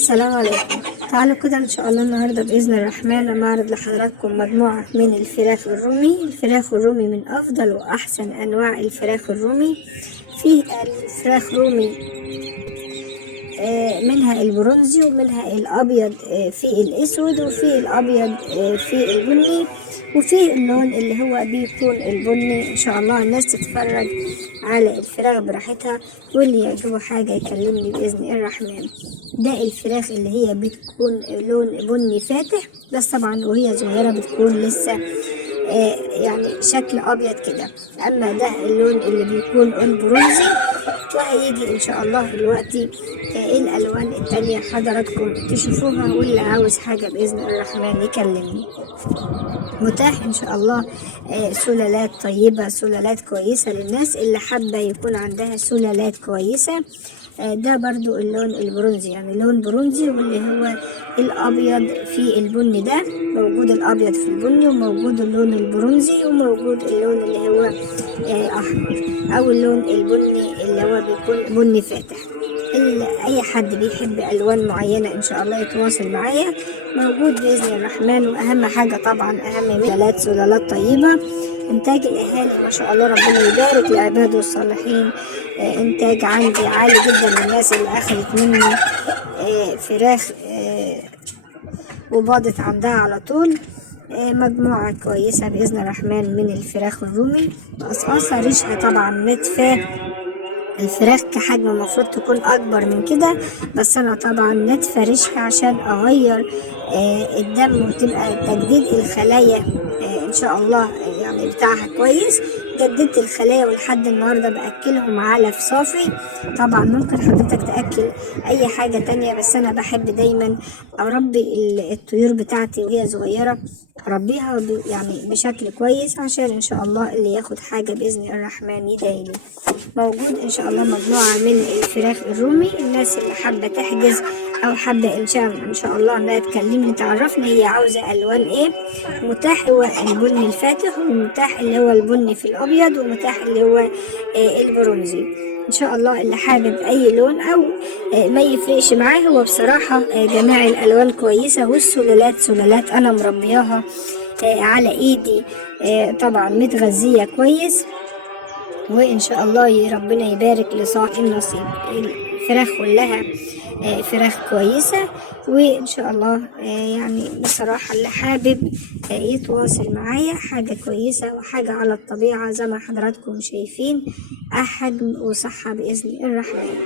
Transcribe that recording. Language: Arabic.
السلام عليكم. تعالوا كده ان شاء الله النهارده باذن الرحمن معرض لحضراتكم مجموعه من الفراخ الرومي. الفراخ الرومي من افضل واحسن انواع الفراخ الرومي. في الفراخ رومي منها البرونزي ومنها الابيض في الاسود وفي الابيض في البني وفي اللون اللي هو بيكون البني. ان شاء الله الناس تتفرج على الفراخ براحتها، واللي يعجبه حاجة يكلمني بإذن الرحمن. ده الفراخ اللي هي بتكون لون بني فاتح، بس طبعا وهي صغيرة بتكون لسه يعني شكل أبيض كده. أما ده اللون اللي بيكون البرونزي، وهيجي إن شاء الله دلوقتي الألوان التانية حضراتكم تشوفوها، واللي عاوز حاجة بإذن الرحمن يكلمني. متاح ان شاء الله سلالات طيبة، سلالات كويسة للناس اللي حابة يكون عندها سلالات كويسة. ده برضو اللون البرونزي، يعني لون برونزي، واللي هو الابيض في البني. ده موجود الابيض في البني، وموجود اللون البرونزي، وموجود اللون اللي هو احمر، او اللون البني اللي هو بيكون بني فاتح. اي حد بيحب الوان معينة ان شاء الله يتواصل معايا، موجود باذن الرحمن. واهم حاجة طبعا اهم من سلالات طيبة، انتاج الاهالي ما شاء الله ربنا يبارك لعباده الصالحين. انتاج عندي عالي جدا للناس اللي اخذت مني فراخ وباضت عندها على طول. مجموعة كويسة بإذن الرحمن من الفراخ الرومي، مقصقصة ريشها طبعا نتفة. الفراخ كحجم المفروض تكون اكبر من كده، بس انا طبعا نتفة ريشها عشان اغير الدم وتبقى تجديد الخلايا ان شاء الله يعني بتاعها كويس. جددت الخلايا ولحد النهارده باكلهم علف صافي. طبعا ممكن حضرتك تاكل اي حاجه تانية، بس انا بحب دايما اربي الطيور بتاعتي وهي صغيره، اربيها يعني بشكل كويس، عشان ان شاء الله اللي ياخد حاجه باذن الرحمن يدعيلي. موجود ان شاء الله مجموعه من الفراخ الرومي. الناس اللي حابه تحجز او حابه ان شاء الله انها تكلمني تعرفني هي عاوزه الوان ايه. متاح هو البني الفاتح، ومتاح اللي هو البني في الابيض، ومتاح اللي هو البرونزي. ان شاء الله اللي حابب اي لون او ما يفرقش معاه. هو بصراحه جميع الالوان كويسه، والسلالات سلالات انا مربياها على ايدي، طبعا متغذيه كويس، وان شاء الله ربنا يبارك لصاحب النصيب. الفراخ كلها فراخ كويسة، وان شاء الله يعني بصراحة اللي حابب يتواصل معايا حاجة كويسة وحاجة على الطبيعة زي ما حضراتكم شايفين، حجم وصحة بإذن الرحمن.